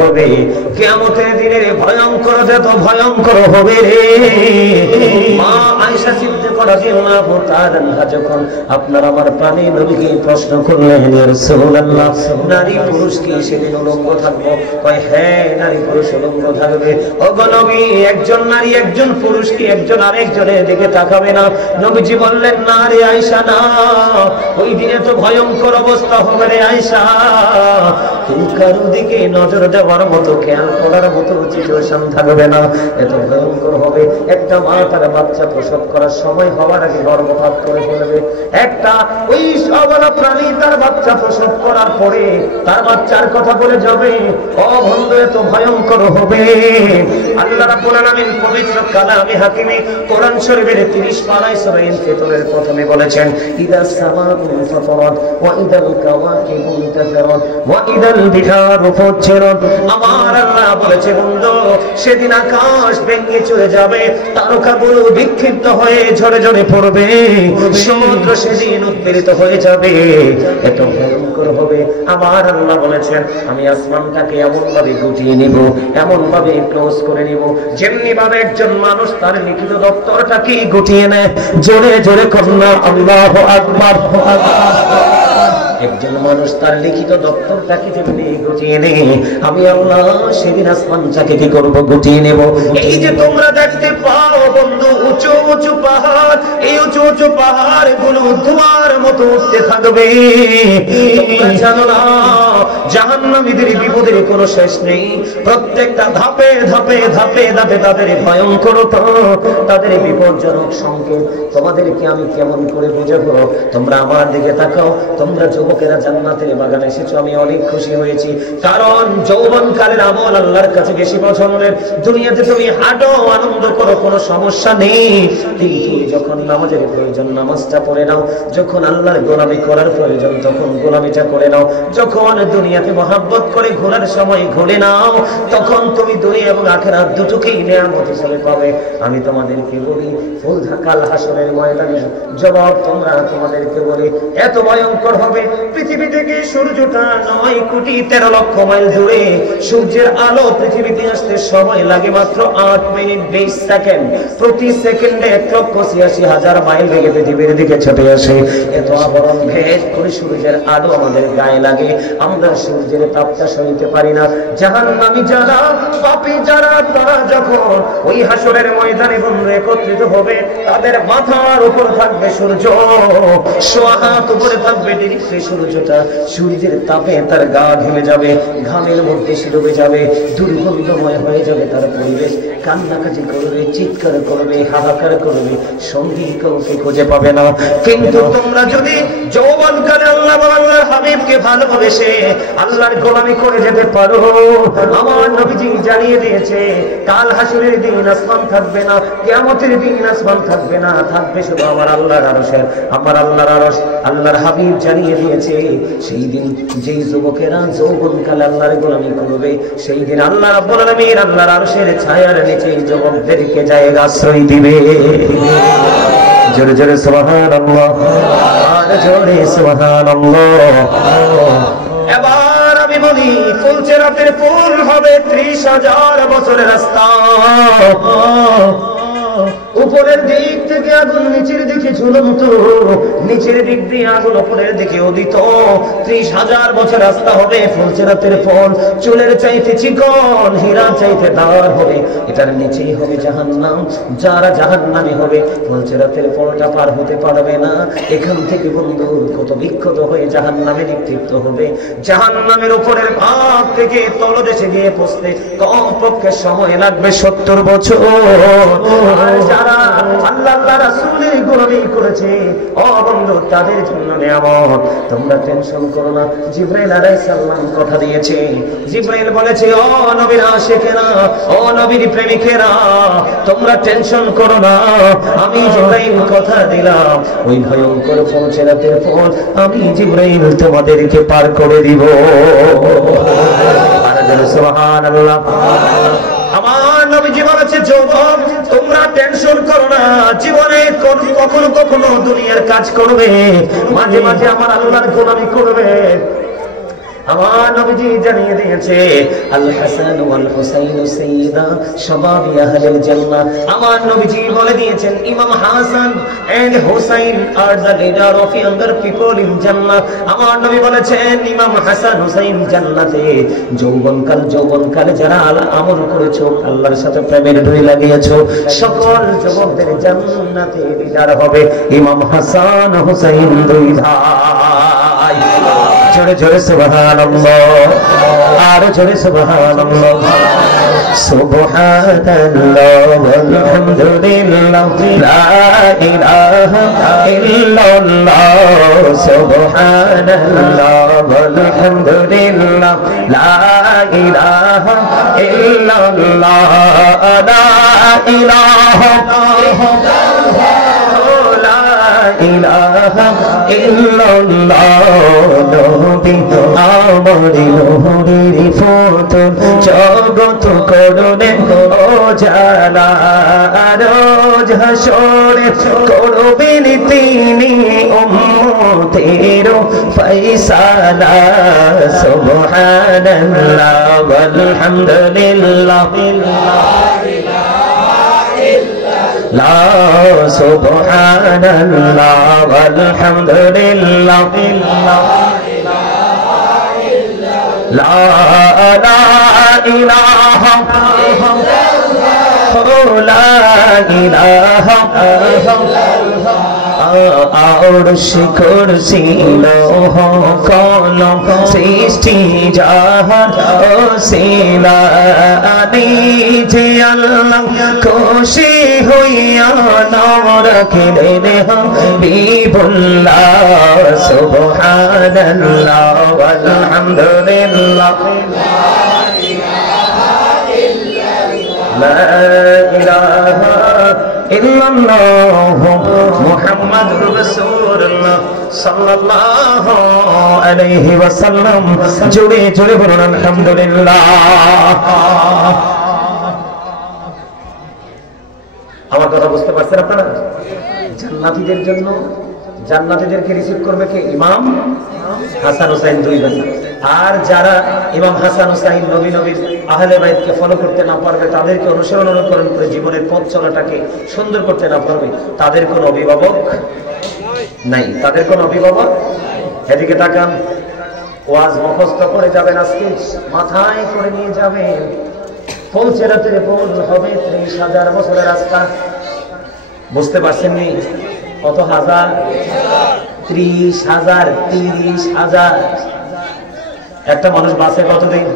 হবে কিয়ামতের দিনে ভয়ঙ্কর যত ভয়ঙ্কর হবে রে। মা আয়েশা সিদ্দিকা রাদিয়াল্লাহু তাআলা আনহা যখন আপনার আমার প্রাণী নবীকে প্রশ্ন করলেন, ইয়া রাসূলুল্লাহ, নারী পুরুষ কি সেদিন উলঙ্গ থাকবো? কয় হ্যাঁ, নারী পুরুষ উলঙ্গ থাকবে। ওগো নবী, একজন নারী একজন পুরুষ কি একজন আরেকজনের দিকে তাকাবে না? নবীজি বললেন, না রে আয়েশা, না, ওই দিনে তো ভয়ঙ্কর অবস্থা হবে রে আয়েশা, তুমি কারো দিকে নজর দেওয়ার মতো, খেয়াল করার মতো সিচুয়েশন থাকবে না। এত ভয়ঙ্কর হবে। একটা মা তার বাচ্চা প্রসব করার সময় হওয়ার আগে গর্ভপাত করে ফেলবে। একটা ওই সবলা প্রাণী তার বাচ্চা প্রসব করার পরে তার বাচ্চার কথা বলে যাবে। অবন্ধ, এত ভয়ঙ্কর হবে। আল্লাহ রাব্বুল আলামিন পবিত্র কালামে হাকিমে কোরআন শরীফের 30 পারায় সূরা ইনফিতরের প্রথমে বলেছেন, ইদাস সামাউ ফাতারাত ওয়া ইদাল কাওয়াকিবু ইনতাসারাত ওয়া ইদাল বিহারু ফুজ্জিরাত। আমার আল্লাহ বলেছে, বন্ধু, সেদিন আকাশ ভেঙে চলে যাবে, তারকাগুলো বিক্ষিপ্ত হয়ে ঝরে ঝরে পড়বে, সমুদ্র সেদিন উদ্বেলিত হয়ে যাবে। এত ভয়ঙ্কর হবে। আমার আল্লাহ বলেছেন, আমি আসমানটাকে এমন ভাবে গুটিয়ে নিব, এমন ভাবে ক্লোজ করে নিব, যেমনি ভাবে একজন মানুষ তার লিখিত দপ্তরটাকে গুটিয়ে নেয়। জোরে জোরে কন্যা আল্লাহু আকবার। একজন মানুষ তার লিখিত দপ্তরটাকে যেমনি গুটিয়ে নেয়, আমি আল্লাহ সেদিন আসমানটাকে কি করব? গুটিয়ে নেব। এই যে তোমরা দেখতে পাও বন্ধু, উঁচু উঁচু পাহাড়, এই উঁচু উঁচু পাহাড় গুলো ধোঁয়ার মতো উঠতে থাকবে। তোমরা জানো না জাহান্নামীদের বিপদের কোনো শেষ নেই। প্রত্যেকটা ধাপে ধাপে ধাপে ধাপে তাদের ভয়ঙ্করতা, তাদের বিপজ্জনক সংকেত তোমাদেরকে আমি কেমন করে বুঝাবো? তোমরা আমার দিকে তাকাও। তোমরা যুবকেরা জান্নাতের বাগানে এসেছো, আমি অনেক খুশি হয়েছি, কারণ যৌবনকালের আমল আল্লাহর কাছে বেশি পছন্দের। দুনিয়াতে তুমি হাঁটো, আনন্দ করো, কোনো সমস্যা নেই, কিন্তু যখন নামাজের প্রয়োজন নামাজটা পড়ে নাও, যখন আল্লাহর গোলামি করার প্রয়োজন তখন গোলামিটা করে নাও, যখন দুনিয়াতে মহাব্বত করে ঘোরার সময় ঘুরে নাও, তখন তুমি দুনিয়া এবং আখিরাত দুটোকেই নিয়ামত হিসেবে পাবে। আমি তোমাদেরকে বলি, ফুলঢাকাল হাসরের ময়দানে জবাব তোমাদেরকে বলি, এত ভয়ঙ্কর হবে। পৃথিবী থেকে সূর্যটা 9 কোটি 13 লক্ষ মাইল দূরে, সূর্যের আলো পৃথিবীতে আসতে সময় লাগে মাত্র 8 মিনিট 20 সেকেন্ড। প্রতি সেকেন্ডে 1,86,000 মাইল বেগে পৃথিবীর দিকে ছুটে আসে। এত আবরণ ভেদ করে সূর্যের আলো আমাদের গায়ে লাগে, আমরা সূর্যের তাপটা সইতে পারি না। জাহান্নামী যারা, পাপী যারা, তারা যখন ওই হাসরের ময়দানে বন্ধু একত্রিত হবে, তাদের মাথার উপর থাকবে সূর্য, সোয়া হাত উপরে থাকবে ডিরেক্টলি সূর্যটা। সূর্যের তাপে তার গা ঘেমে যাবে, ঘামের মধ্যে সে ডুবে যাবে, দুর্গন্ধময় হয়ে যাবে তার পরিবেশ। কান্নাকাটি করবে, চিৎকার করবে, হাহাকার করবে, সঙ্গী কাউকে খুঁজে পাবে না। কিন্তু তোমরা যদি যৌবনকালে আল্লাহ আল্লাহর হাবিবকে ভালোবেসে আল্লাহর গোলামি করে যেতে পারো, আমার নবীজি জানিয়ে দিয়েছে, কাল হাসরের দিন আসমান থাকবে না, কিয়ামতের দিন আসমান থাকবে না, থাকবে শুধু আমার আল্লাহর আরশের, আমার আল্লাহর আরশ। আল্লাহর হাবিব জানিয়ে দিয়েছে, সেই দিন যেই যুবকেরা যৌবনকালে আল্লাহর গোলামি করবে, সেই দিন আল্লাহ রাব্বুল আলামিন আল্লাহর আরশের ছায়ার নিচে যুবকদেরকে জায়গা আশ্রয় দিবে। জোরে জোরে সুবহানাল্লাহ, আর জোরে সুবহানাল্লাহ। এবার আমি বলি, ফুলচেরাতের ফুল হবে 30,000 বছরের রাস্তা। উপরের দিক থেকে আগুন নিচের দিকে ঝুলন্ত, নিচের দিক দিয়ে আগুন উপরের দিকে উদিত। 30,000 বছর রাস্তা হবে। ফুলচেরাতের ফল চুলের চাইতে চিকন, হীরা চাইতে দার হবে। এটার নিচেই হবে জাহান্নাম। যারা জাহান্নামী হবে ফুলচেরাতের ফলটা পার হতে পারবে না। এখান থেকে বন্ধু কত বিক্ষত হয়ে জাহান্নামে নিক্ষিপ্ত হবে। জাহান্নামের উপরের ভাগ থেকে তলদেশে গিয়ে পৌঁছতে কমপক্ষে সময় লাগবে 70 বছর। যারা আল্লাহ রাসূলের গোলামি করেছে, ও বন্ধু, তাদের জন্য নিয়ামত। তোমরা টেনশন করো না। জিবরাইল আলাইহিস সালাম কথা দিয়েছে। জিবরাইল বলেছে, ও নবীর আশিকেরা, ও নবীর প্রেমিকেরা, তোমরা টেনশন করো না। আমি জিবরাইল কথা দিলাম, ওই ভয়ঙ্কর ফুলচেরাতের ফল আমি জিবরাইল তোমাদেরকে পার করে দিব। সুবহানাল্লাহ। আমার নবীজি বলেছে, যুবক, তোমরা টেনশন করো না। জীবনে কখনো কখনো দুনিয়ার কাজ করবে, মাঝে মাঝে আমার আল্লাহর গোলামি করবে। আমার নবীজি জানিয়ে দিয়েছে আল হাসান ওয়াল হুসাইন সাইয়্যিদা শাবাবি আহলিল জান্নাহ। আমার নবীজি বলে দিয়েছেন ইমাম Hasan and Hussain are the leader of younger people in Jannah. আমার নবী বলেছেন ইমাম হাসান হুসাইন জান্নাতে যৌবনকালে যারা আমল করেছো, আল্লাহর সাথে প্রেমের ডুরি লাগিয়েছো, সকল যুবকদের জান্নাতে লিডার হবে ইমাম হাসান হুসাইন দুই ভাই। জোরে জোরে সুবহানাল্লাহ, আর জোরে সুবহানাল্লাহ। সুবহানাল্লাহ ওয়ালহামদুলিল্লাহ লা ইলাহা ইল্লাল্লাহ। সুবহানাল্লাহ ওয়ালহামদুলিল্লাহ লা ইলাহা ইল্লাল্লাহ। লা ইলাহা ইলাহা ইল্লাল্লাহ। নবী আমারি নূরের ফোটন, জগৎ করুণে ওজালা, রোজ হাসরে করবেন তিনি উম্মতের ফয়সালা। সুবহানাল্লাহ ওয়ালহামদুলিল্লাহ লা সুবহানাল্লাহ ওয়ালহামদুলিল্লাহ লা ইলাহা আরশ কুরসি লৌহ কলম সৃষ্টি জাহান ওসিলা, যে আল্লাহ খুশি হইয়া নাম রাখিলেন হাবিবুল্লাহ। সুবহানাল্লাহ ওয়ালহামদুলিল্লাহ লা ইলাহা ইল্লাল্লাহ মুহাম্মাদুর রাসূলুল্লাহ সাল্লাল্লাহু আলাইহি ওয়াসাল্লাম। জোরে জোরে বলুন আলহামদুলিল্লাহ। আমার কথা বুঝতে পারছেন আপনারা? জান্নাতীদের জন্য, জান্নাতীদেরকে রিসিভ করবে কে? ইমাম হাসান হুসাইন দুই ভাই। আর যারা ইমাম হাসান হুসাইন নবীর আহলে বাইতকে ফলো করতে না পারবে, তাদেরকে অনুকরণ করে জীবনের পথ চলাটাকে সুন্দর করতে না পারবে, তাদের কোনো অভিভাবক নাই, তাদের কোনো অভিভাবক। এদিকে তাকান, ওয়াজ মুখস্থ করে যাবেন, আজকে মাথায় করে নিয়ে যাবেন। পৌঁছেরাতে পৌঁছ হবে 30,000 বছরের রাস্তা। বুঝতে পারছেন নি? কত হাজার? 30,000। 30,000। একটা মানুষ বাঁচে কতদিন?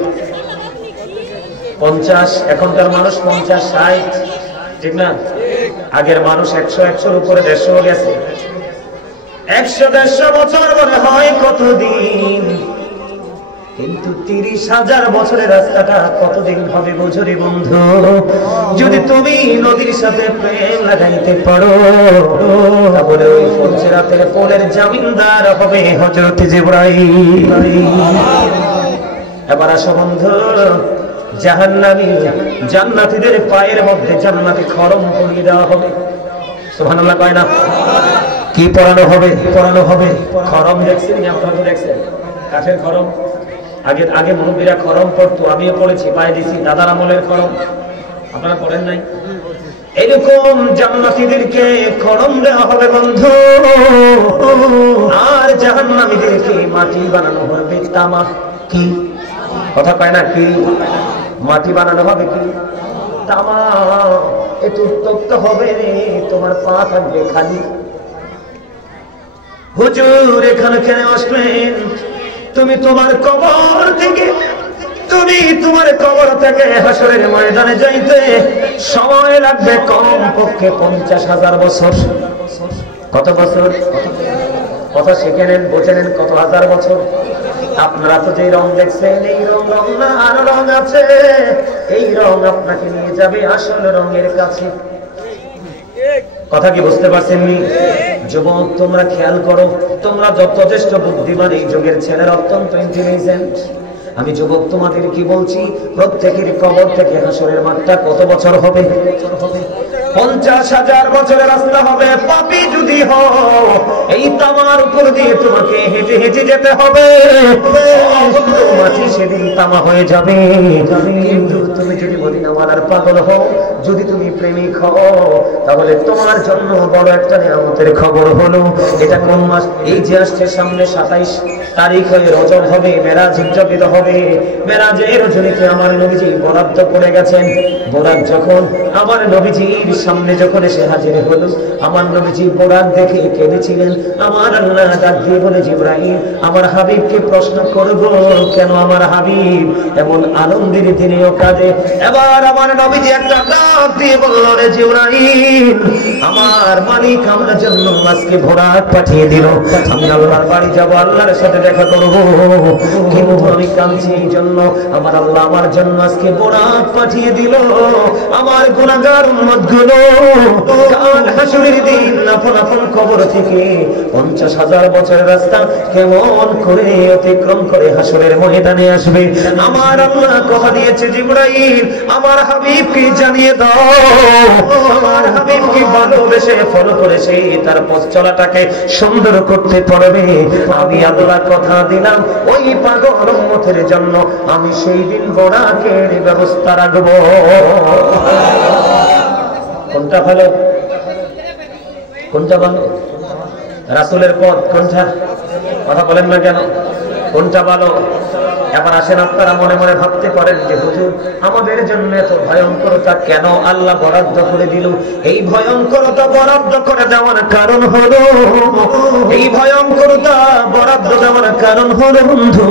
50। এখনকার মানুষ 50, 60, ঠিক না? আগের মানুষ 100-100-র উপরে 150 গেছে। 100-150 বছর মনে হয় কতদিন, কিন্তু 30,000 বছরের রাস্তাটা কতদিন হবে বুঝরি বন্ধু? যদি তুমি নদীর সাথে প্রেম লাগাইতে পারো, তাহলে ওই ফুলচেরাতের পোলের জামিনদার হবে হযরত জিবরাইল। এবার আসো বন্ধু, জাহান্নামী জান্নাতীদের পায়ের মধ্যে জান্নাতি খরম পরিয়ে দেওয়া হবে। সুবহানাল্লাহ কয় না? কি পরানো হবে? পরানো হবে খরম। দেখছেন? আপনারা তো দেখছেন কাঠের খরম। আগে মুরব্বীরা খরম পড়তো, আমিও পড়েছি, পায়ে দিছি, দাদার আমলের খরম। আপনারা পড়েন নাই? এরকম জান্নাতীদেরকে খরম দেওয়া হবে বন্ধু। আর জাহান্নামীদেরকে মাটি বানানো হবে তামা। কি কথা কয় না? কি মাটি বানানো হবে? কি তামা। একটু উত্তপ্ত হবে রে, তোমার পা থাকবে খালি। হুজুর এখানে কেন আসলেন? তুমি তোমার কবর থেকে হাসরের ময়দানে যাইতে সময় লাগবে কম পক্ষে 50,000 বছর। কত বছর? কথা শিখে নেন, বুঝে নেন, কত হাজার বছর। আপনারা তো যে রং দেখছেন, এই রং না, আরো রং আছে। এই রং আপনাকে নিয়ে যাবে আসল রঙের কাছে। কথা কি বুঝতে পারছেন? যুবক তোমরা খেয়াল করো, তোমরা যথেষ্ট বুদ্ধিমান এই যুগের ছেলেরা, অত্যন্ত ইন্টেলিজেন্ট। আমি যুবক তোমাদের কি বলছি, প্রত্যেকের কবর থেকে হাসরের মাঠটা কত বছর হবে? 50,000 বছরের রাস্তা হবে। পাপী যদি হও এই তামার উপর দিয়ে তোমাকে হেঁটে হেঁটে যেতে হবে। মাটি সেদিন তামা হয়ে যাবে। কিন্তু তুমি যদি মদিনাওয়ালার পাগল হও, যদি তুমি প্রেমিক হও, তাহলে তোমার জন্য বড় একটা নিয়ামতের খবর হলো। এটা কোন মাস? এই যে আসছে সামনে 27 তারিখ হয়ে রজব হবে, মেরাজ উদযাপিত হবে। মেরাজের রজনীতে আমার নবীজি বরাদ্দ করে গেছেন। বোরাক যখন আমার নবীজির সামনে যখন এসে হাজির হলো, আমার নবীজি বোরাক দেখে কেঁদেছিলেন। আমার আল্লাহ ডাক দিয়ে বলে, জিবরাইল আমার হাবিবকে প্রশ্ন করব কেন আমার হাবিব এমন আনন্দের দিনেও কাঁদে। এবার আমার নবীজি একটা ডাক দিয়ে বলল, রে জিবরাইল আমার মালিক আমার জন্য আজকে বোরাক পাঠিয়ে দিল। আমি আল্লাহর বাড়ি যাব, আল্লাহর সাথে দেখা করব, কিন্তু আমি কাঁদছি এই জন্য আমার আল্লাহ আমার জন্য আজকে বোরাক পাঠিয়ে দিল। আমার গুনাহগার উম্মতগুলো কাল হাসরের দিন আপন আপন কবর থেকে 50,000 বছরের রাস্তা কেমন করে অতিক্রম করে হাসরের ময়দানে আসবে। আমার আল্লাহ কথা দিয়েছে, জিবরাইল আমার হাবিবকে জানিয়ে দাও, আমার হাবিবকে ভালোবেসে ফলো করেছে তার পথ চলাটাকে সুন্দর করতে পারবে। আমি আল্লাহ কথা দিলাম ওই পাগল উম্মতের জন্য আমি সেই দিন বোরাকের ব্যবস্থা রাখবো। কোনটা ভালো, কোনটা ভালো? রাসূলের পথ কোনটা? কথা বলেন না কেন? কোনটা ভালো? এবার আসেন, আপনারা মনে মনে ভাবতে পারেন যে হুজুর আমাদের জন্য এত ভয়ঙ্করতা কেন আল্লাহ বরাদ্দ করে দিল? এই ভয়ঙ্করতা বরাদ্দ করে দেওয়ার কারণ হলো, এই ভয়ঙ্করতা বরাদ্দ দেওয়ার কারণ হলো বন্ধু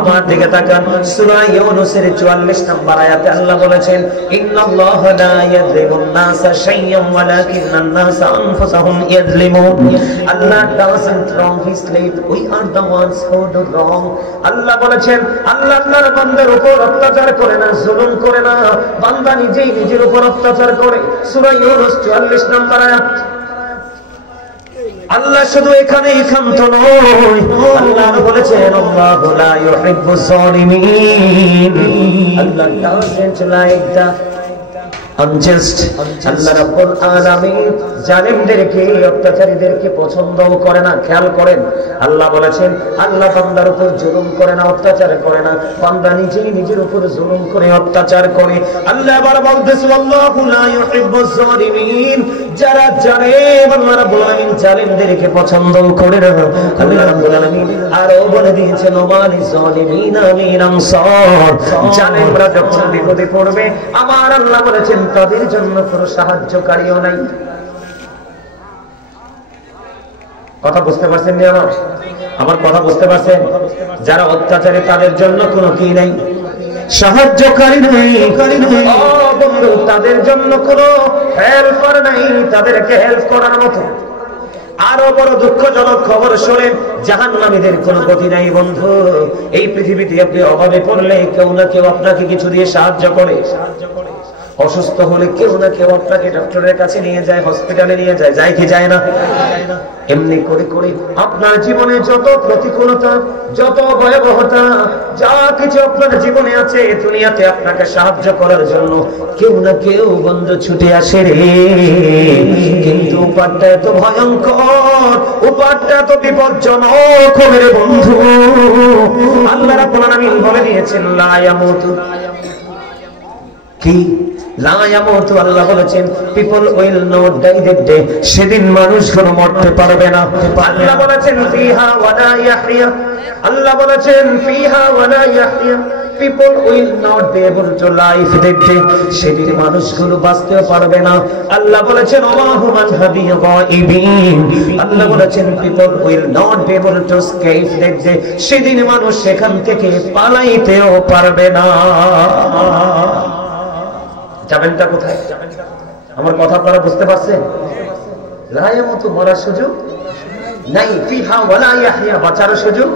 আমার দিকে তাকান। সূরা ইউনূসের 44 নম্বর আয়াতে আল্লাহ বলেছেন, ইন্নাল্লাহা লা ইয়াযলিমুন নাসা শাইয়্যান ওয়ালাকিন্নান নাসা আনফুসাহুম ইয়াযলিমুন। Allah doesn't wrong his slave, we are the ones who do wrong। আল্লাহ বলেছেন আল্লাহ আল্লাহর বান্দার উপর অত্যাচার করে না, জুলুম করে না, বান্দা নিজেই নিজের উপর অত্যাচার করে। সূরা ইউনূস 44 নম্বর আয়াত। আল্লাহ শুধু এখানেই ক্ষান্ত নয়, আল্লাহ বলেছেন আল্লাহু লা ইউহিব্বুজ জালিমিন। আল্লাহ doesn't like the unjust। আল্লাহ রাব্বুল আলামিন জালিমদেরকে, অত্যাচারীদেরকে পছন্দ করে না। খেয়াল করেন আল্লাহ বলেছেন আল্লাহ বান্দার উপর জুলুম করে না, অত্যাচার করে না, বান্দা নিজেই নিজের উপর জুলুম করে অত্যাচার করে। আল্লাহ আবার বলতেছে আল্লাহু লা ইউহিব্বুজ জালিমিন, যারা জালিম আল্লাহ রাব্বুল আলামিন জালিমদেরকে পছন্দ করে না। আল্লাহ রাব্বুল আলামিন আরো বলে দিয়েছেন ওয়ালিজ জালিমিনা মিন আনসার, জালিমরা যখন বিপদে পড়বে আমার আল্লাহ বলেছেন তাদের জন্য কোনো সাহায্যকারীও নাই। কথা বুঝতে পারছেন নি? আমার কথা বুঝতে পারছেন? যারা অত্যাচারে তাদের জন্য কোনো কি নাই, সাহায্যকারী নাই। বন্ধু তাদের জন্য কোনো হেল্পার নাই, তাদেরকে হেল্প করার মতো। আরো বড় দুঃখজনক খবর শোনেন, জাহান্নামীদের কোনো গতি নাই বন্ধু। এই পৃথিবীতে আপনি অভাবে পড়লে কেউ না কেউ আপনাকে কিছু দিয়ে সাহায্য করে। অসুস্থ হলে কেউ না কেউ আপনাকে ডক্টরের কাছে নিয়ে যায়, হসপিটালে নিয়ে যায়, যায় কি যায় না? এমনি করে করে আপনার জীবনে যত প্রতিকূলতা, যত ভয়াবহতা, যা কিছু আপনার জীবনে আছে দুনিয়াতে আপনাকে সাহায্য করার জন্য কেউ না কেউ বন্ধু ছুটে আসে রে। কিন্তু উপারটা এত ভয়ঙ্কর, উপারটা এত বিপজ্জনক হবে রে বন্ধু। আল্লাহ রাব্বুল আলামিন বলে দিয়েছেন লা ইয়ামুতু, কি লা ইয়ামুতু, আল্লাহ বলেছেন people will not die that day, সেদিন মানুষ কোনো মরতে পারবে না। আল্লাহ বলেছেন ফিহা ওয়ালা ইয়াহইয়া, আল্লাহ বলেছেন ফিহা ওয়ালা ইয়াহইয়া, people will not be able to live that day, সেদিন মানুষগুলো বাঁচতেও পারবে না। আল্লাহ বলেছেন আল্লাহু মাযহাবি গায়বিন, আল্লাহ বলেছেন people will not be able to escape that day, সেদিন মানুষ সেখান থেকে পালাইতেও পারবে না। যাবেনটা কোথায়? আমার কথা আপনারা বুঝতে পারছেন? লা ইয়ামুতু, মরার সুযোগ নাই, ফিহা ওয়ালা ইয়াহইয়া, বাঁচার সুযোগ,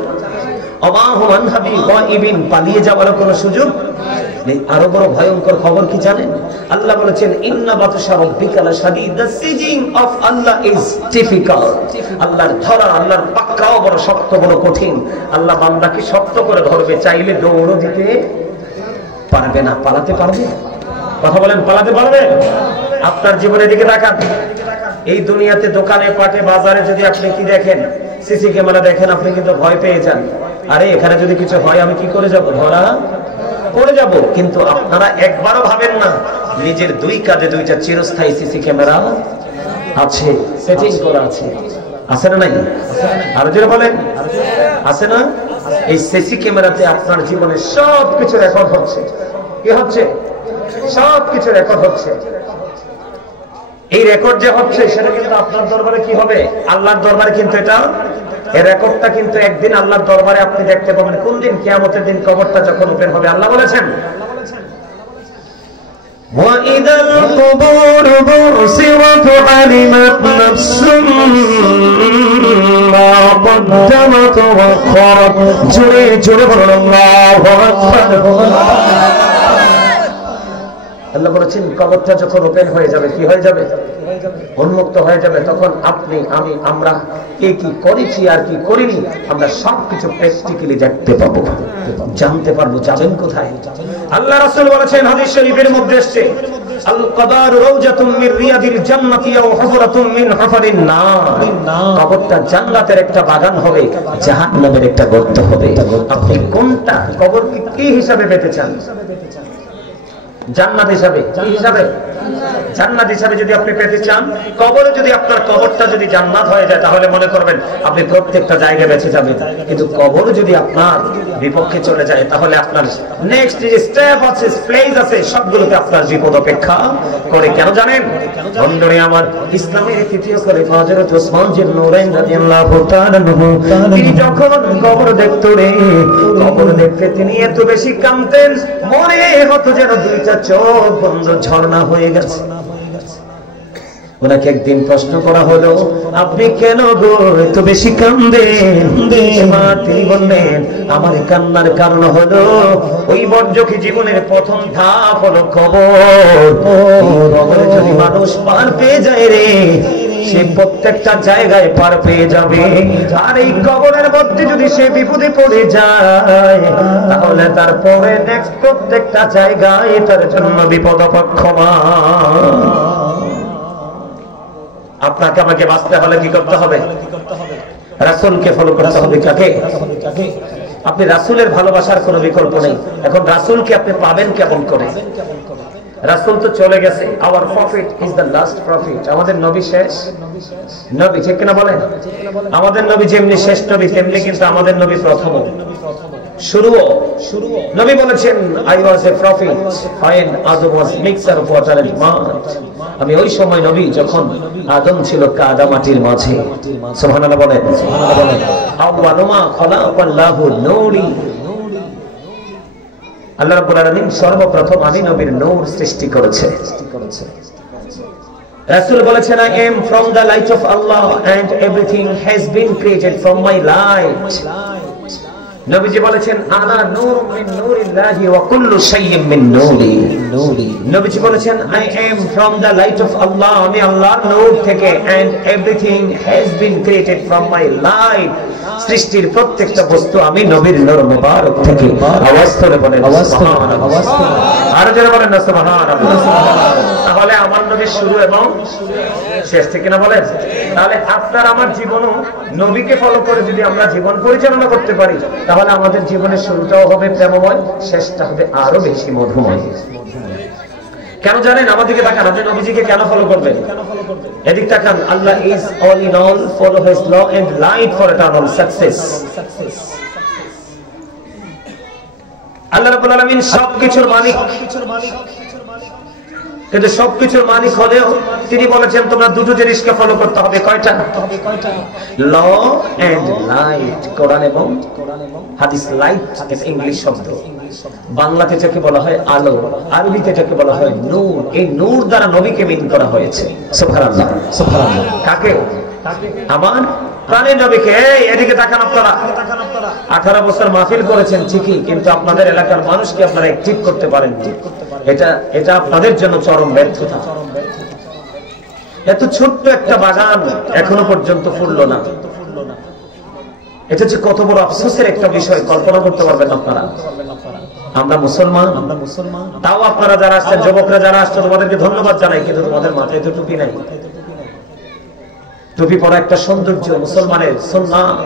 আল্লাহু মাযহাবি গায়বিন, পালিয়ে যাওয়ার কোনো সুযোগ নেই। আরো বড় ভয়ঙ্কর খবর কি জানেন? আল্লাহ বলেছেন ইন্না বাতশা রাব্বিকা লাশাদীদ, the sieging of Allah is difficult, আল্লাহর ধরা, আল্লাহর পাকড়াও বড় শক্ত, বড় কঠিন। আল্লাহ বান্দাকে শক্ত করে ধরবে, চাইলে দৌড় দিতে পারবে না, পালাতে পারবে। কথা বলেন, পালাতে পারবে? আপনার জীবনের দিকে তাকান। এই দুনিয়াতে দোকানে পাটে বাজারে যদি আপনি কি দেখেন, সিসি ক্যামেরা দেখেন, আপনি কিন্তু ভয় পেয়ে যান। আরে এখানে যদি কিছু হয় আমি কি করে যাব, ধরা পড়ে যাব। কিন্তু আপনারা একবারও ভাবেন না নিজের দুই কাঁধে দুইটা চিরস্থায়ী সিসি ক্যামেরা আছে, সেটিং করা আছে, আছে না নাই? আরো জোরে বলেন, আছে না? এই সিসি ক্যামেরাতে আপনার জীবনের সবকিছু রেকর্ড হচ্ছে। কি হচ্ছে? সবকিছু রেকর্ড হচ্ছে। এই রেকর্ড যে হচ্ছে সেটা কিন্তু আপনার দরবারে কি হবে? আল্লাহর দরবারে কিন্তু এটা, এই রেকর্ডটা কিন্তু একদিন আল্লাহর দরবারে আপনি দেখতে পাবেন। কোন দিন? কিয়ামতের দিন, কবরটা যখন ওপেন হবে। আল্লাহ বলেছেন وَإِذَا الْقُبُورُ بُعْثِرَتْ عَلِمَتْ نَفْسٌ مَا قَدَّمَتْ وَأَخَّرَتْ জোরে জোরে বলুন আল্লাহু আকবার। আল্লাহ বলেছেন কবরটা যখন ওপেন হয়ে যাবে, কি হয়ে যাবে? উন্মুক্ত হয়ে যাবে। তখন আপনি আমি আমরা কে কি করেছি আর কি করিনি আমরা সবকিছু প্র্যাকটিক্যালি দেখতে পাবো, জানতে পারবো। যাবেন কোথায়? আল্লাহ রাসূল বলেছেন হাদিস শরীফের মধ্যে এসেছে, আল কবর রাউজাতুম মির রিয়াদিল জান্নাতি আও হুফরাতুম মিন হুফারিন নার। কবরটা জান্নাতের একটা বাগান হবে, জাহান্নামের একটা গর্ত হবে। আপনি কোনটা কবরকে কি হিসাবে পেতে চান? জান্নাত হিসাবে? কি হিসাবে? জান্নাত হিসাবে যদি আপনি পেতে চান, কবরে যদি আপনার কবরটা যদি জান্নাত হয়ে যায় তাহলে মনে করবেন আপনি প্রত্যেকটা জায়গায় বেঁচে যাবেন। কিন্তু কবর যদি আপনার বিপক্ষে চলে যায় তাহলে আপনার নেক্সট যে স্টেপ আছে, প্লেস আছে, সবগুলোতে আপনার বিপদ অপেক্ষা করে। কেন জানেন বন্ধুরে আমার? ইসলামের তৃতীয় খলিফা হযরত ওসমান জিন নূরাইন রাদিয়াল্লাহু তাআলা আনহু, তিনি যখন কবর দেখতো রে, কবর দেখতে তিনি এত বেশি কাঁদতেন, মনে হতো যেন দুইটা চোখ বন্ধ, ঝর্ণা হয়ে গেছে। ওনাকে একদিন প্রশ্ন করা হলো, আপনি কেন গো এত বেশি কাঁদেন? তিনি বললেন, আমার কান্নার কারণ হলো ওই বর্জকি জীবনের প্রথম ধাপ হলো কবর। কবরে যদি মানুষ পার পেয়ে যায় রে, সে প্রত্যেকটা জায়গায় পার পেয়ে যাবে। আর এই কবরের মধ্যে যদি সে বিপদে পড়ে যায় তাহলে তারপরে নেক্সট প্রত্যেকটা জায়গায় তার জন্য বিপদ অপেক্ষমান। আপনাকে আমাকে বাঁচতে হলে কি করতে হবে? রাসূলকে ফলো করতে হবে। কাকে? আপনি রাসূলের ভালোবাসার কোনো বিকল্প নেই। এখন রাসূলকে আপনি পাবেন কেমন করে? রাসূল তো চলে গেছে। Our prophet is the last prophet. আমাদের নবী শেষ নবী, ঠিক কিনা বলেন? আমাদের নবী যেমনি শেষ নবী তেমনি কিন্তু আমাদের নবী প্রথম শুরুও। নবী বলেছেন, I was a prophet when Adam was mixture of water and mud। আমি ওই সময় নবী যখন আদম ছিল কাদা মাটির মাঝে। সুবহানাল্লাহ বলেন, সুবহানাল্লাহ বলেন। আউয়ালু মা খালাকাল্লাহু নূরি। আল্লাহ রাব্বুল আলামিন সর্বপ্রথম আমি নবীর নূর সৃষ্টি করেছে। রাসূল বলেছেন, I am from the light of Allah and everything has been created from my light। নবীজি বলেছেন, আনা নূরুম মিন নূরিল্লাহি ওয়া কুল্লু শাইইন মিন নূরি। নবীজি বলেছেন, I am from the light of Allah, আমি আল্লাহর নূর থেকে, and everything has been created from my light। সৃষ্টির প্রত্যেকটা বস্তু আমি নবীর নূর মুবারক থেকে। আওয়াজ করে বলেন সুবহানাল্লাহ। আর যারা বলেন না সুবহানাল্লাহ। তাহলে আমার নবীর শুরু এবং শেষ থেকে না বলেন? তাহলে আপনার আমার জীবনও নবীকে ফলো করে যদি আমরা জীবন পরিচালনা করতে পারি তাহলে আমাদের জীবনের শুরুটাও হবে প্রেমময়, শেষটা হবে আরো বেশি মধুময়। কেন জানেন? আমাদেরকে তাকান, আপনি নবীজিকে কেন ফলো করবেন? এদিক তাকান। Allah is all in all, follow his law and light for eternal success. Allah রাব্বুল আলামিন সবকিছুর মালিক, কিন্তু সবকিছুর মালিক হলেও তিনি বলেছেন তোমরা দুটো জিনিসকে ফলো করতে হবে। কয়টা? ল এন্ড লাইট। কোরআন এবং হাদিস। লাইট এর ইংলিশ শব্দ, বাংলাতে এটাকে বলা হয় আলো, আরবিতে এটাকে বলা হয় নূর। এই নূর দ্বারা নবীকে মিন করা হয়েছে। সুবহানাল্লাহ, সুবহানাল্লাহ। কাকে? আমার প্রাণের নবীকে। এদিকে তাকান আপনারা। 18 বছর মাহফিল করেছেন ঠিকই, কিন্তু আপনাদের এলাকার মানুষকে আপনারা অ্যাক্টিভ করতে পারেন। এটা আপনাদের জন্য চরম ব্যর্থতা। এত ছোট্ট একটা বাগান এখনো পর্যন্ত ফুললো না। এটা যে কত বড় আফসোসের একটা বিষয় কল্পনা করতে পারবেন আপনারা। আমরা মুসলমান, তাও আপনারা যারা আসছেন, যুবকরা যারা আসছেন, তোমাদেরকে ধন্যবাদ জানাই, কিন্তু তোমাদের মাথায় তো টুপি নাই। টুপি পরা একটা সৌন্দর্য মুসলমানের সুন্নাত,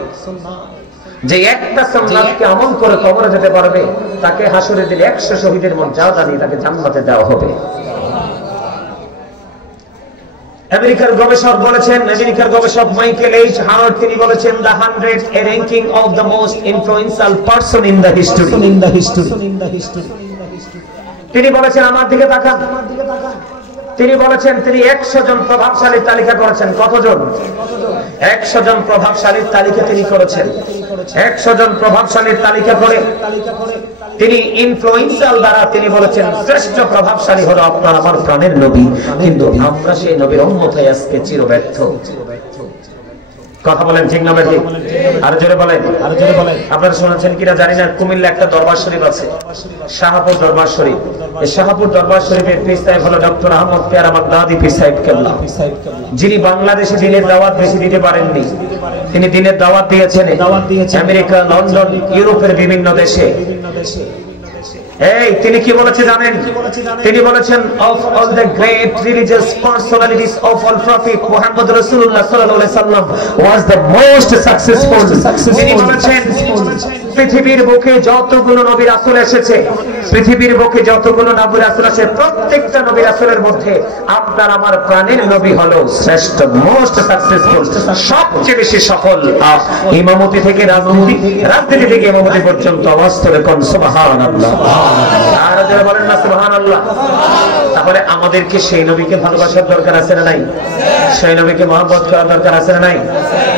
যে একটা সুন্নাতকে আমল করে কবরে যেতে পারবে তাকে হাসরে দিলে 100 শহীদের মর্যাদা দিয়ে তাকে জান্নাতে দেওয়া হবে। আমেরিকার গবেষক বলেছেন, আমেরিকার গবেষক মাইকেল এইচ হার্ট, তিনি বলেছেন the 100 a ranking of the most influential person in the history. তিনি বলেছেন, আমার দিকে তাকান, তিনি বলেছেন তিনি 100 জন প্রভাবশালীর তালিকা করেছেন। কতজন? 100 জন প্রভাবশালীর তালিকা তিনি করেছেন। 100 জন প্রভাবশালীর তালিকা করে তিনি ইনফ্লুয়েন্সিয়াল দ্বারা তিনি বলেছেন শ্রেষ্ঠ প্রভাবশালী হলো আপনার আমার প্রাণের নবী। কিন্তু আমরা সেই নবীর উম্মত হয়ে আজকে চিরব্যর্থ। কথা বলেন ঠিক না ঠিক? আর জোরে বলেন, আর জোরে বলেন। আপনারা শুনেছেন কিনা জানি না, কুমিল্লা একটা দরবার শরীফ আছে, শাহপুর দরবার শরীফ। এই শাহপুর দরবার শরীফের পীর সাহেব হলো ডক্টর আহমদ পেয়ারা বাগদাদি পীর সাহেব কেবলা, যিনি বাংলাদেশে দিনের দাওয়াত বেশি দিতে পারেননি। তিনি দিনের দাওয়াত দিয়েছেন আমেরিকা, লন্ডন, ইউরোপের বিভিন্ন দেশে। এই তিনি কি বলেছে জানেন? তিনি বলেছেন of all the great religious personalities of all prophet Muhammad Rasulullah sallallahu alaihi wasallam was the most successful. তিনি বলেছেন পৃথিবীর বুকে যতগুলো নবী রাসূল এসেছে, পৃথিবীর বুকে যতগুলো নবী রাসূল আছে, প্রত্যেকটা নবী রাসূলের মধ্যে আপনার আমার প্রাণের নবী হলো শ্রেষ্ঠ, মোস্ট সাকসেসফুল, সবচেয়ে বেশি সফল। ইমামতি থেকে রাজনীতি থেকে ইমামতি পর্যন্ত আওয়াজ করে কোন সুবহানাল্লাহ। আর যারা বলেন না সুবহানাল্লাহ। তাহলে আমাদেরকে সেই নবীকে ভালোবাসার দরকার আছে না নাই? সেই নবীকে মহব্বত করার দরকার আছে না নাই?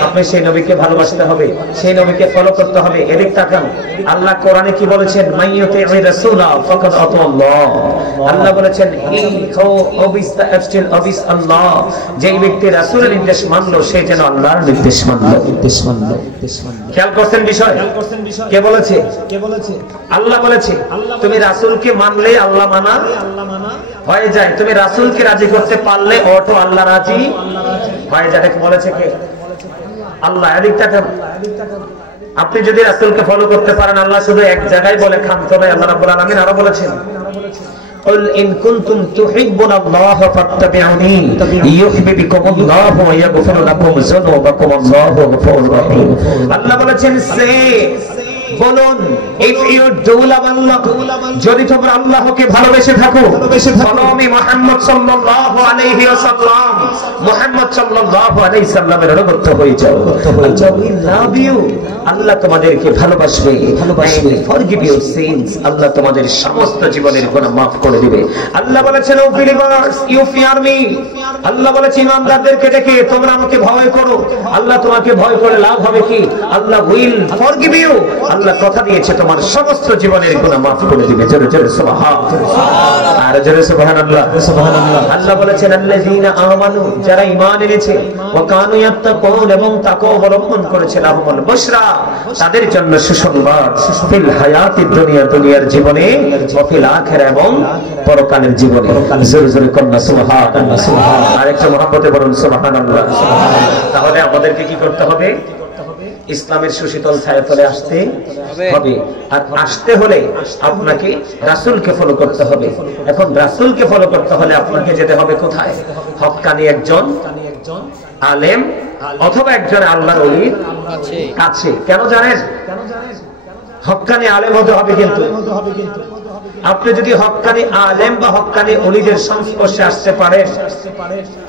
আপনি সেই নবীকে ভালোবাসতে হবে, সেই নবীকে ফলো করতে হবে। এদিক তাকান, আল্লাহ কোরআনে কি বলেছেন? মাইয়ুতি'র রাসূলা ফাকাদ আতাল্লাহ। আল্লাহ বলেছেন আল্লাহ, যেই ব্যক্তি রাসূলের নির্দেশ মানলো সে যেন আল্লাহর নির্দেশ মানলো। খেয়াল করছেন বিষয়? কে বলেছে? আল্লাহ বলেছে। তুমি রাসূলকে মানলে আল্লাহ মানা হয়ে যায়, তুমি রাসূলকে রাজি করতে পারলে অটো আল্লাহ রাজি হয়ে যায়। এটা বলেছে কে? আল্লাহ। এদিক তাকান, আপনি যদি রাসূলকে ফলো করতে পারেন, আল্লাহ শুধু এক জায়গায় বলে খান্ত নয়, আল্লাহ রাব্বুল আলামিন আরো বলেছেন قل إن كنتم تحبون الله فاتبعوني يحببكم الله ويغفر لكم ذنوبكم والله غفور رحيم। আল্লাহ বলেছেন সে বলুন, if you do love Allah, যদি তোমরা আল্লাহকে ভালোবেসে থাকো, follow me মুহাম্মদ সাল্লাল্লাহু আলাইহি ওয়াসাল্লাম, মুহাম্মদ সাল্লাল্লাহু আলাইহি সাল্লামের অনুগত হয়ে যাও, we love you, আল্লাহ তোমাদেরকে ভালোবাসবে, forgive your sins, আল্লাহ তোমাদের সমস্ত জীবনের গুনাহ maaf করে দিবে। আল্লাহ বলেছেন ও believers you fear me, আল্লাহ বলেছেন ইমানদারদেরকে ডেকে তোমরা আমাকে ভয় করো। আল্লাহ তোমাকে ভয় করে লাভ হবে কি? আল্লাহ will forgive you, আল্লাহ কথা দিয়েছে তোমার সমস্ত জীবনের গুনাহ maaf করে দিবে। জোরে জোরে সুবহানাল্লাহ। আর জোরে সুবহানাল্লাহ। আল্লাহ বলেছেন আল্লাযীনা আমানু, যারা ঈমান এনেছে, ওয়া কানু ইয়াত্তাকুন, এবং তাকওয়া অবলম্বন করেছে, লাহুমুল বুশরা, তাদের জন্য সুসংবাদ, ফিল হায়াতিদ দুনিয়া, দুনিয়ার জীবনে, ওয়া ফিল আখিরা, এবং পরকালের জীবনে। জোরে জোরে কন্না সুবহানাল্লাহ। আর একটু মহব্বতে বলুন সুবহানাল্লাহ। তাহলে আমাদেরকে কি করতে হবে? ইসলামের সুশীতল ছায়াতলে আসতে হবে। আর আসতে হলে আপনাকে রাসূলকে ফলো করতে হবে। এখন রাসূলকে ফলো করতে হলে আপনাকে যেতে হবে কোথায়? হক্কানি একজন আলেম অথবা একজন আল্লাহর ওলির কাছে। কেন জানেন? হক্কানি আলেম হতে হবে, কিন্তু আপনি যদি হক্কানি আলেম বা হক্কানি ওলিদের সংস্পর্শে আসতে পারেন,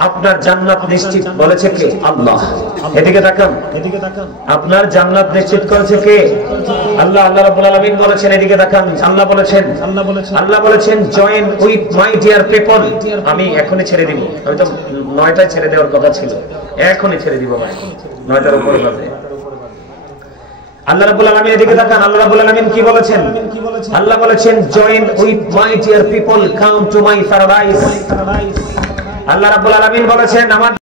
আপনার জান্নাত নিশ্চিত। বলেছে কে? আল্লাহ। এদিকে তাকান, আপনার জান্নাত নিশ্চিত করেছে কে? আল্লাহ। আল্লাহ রাব্বুল আলামিন বলেছেন, এদিকে তাকান, আল্লাহ বলেছেন join with my dear people. আমি এখনই ছেড়ে দিব, আমি তো 9টায় ছেড়ে দেওয়ার কথা ছিল, এখনই ছেড়ে দিব ভাই, 9টার উপরে বাজে। আল্লাহ রাব্বুল আলামিন এদিকে তাকান, আল্লাহ রাব্বুল আলামিন কি বলেছেন? আল্লাহ বলেছেন join with my dear people, come to my paradise. Allah রাব্বুল আলামিন বলেছেন আমার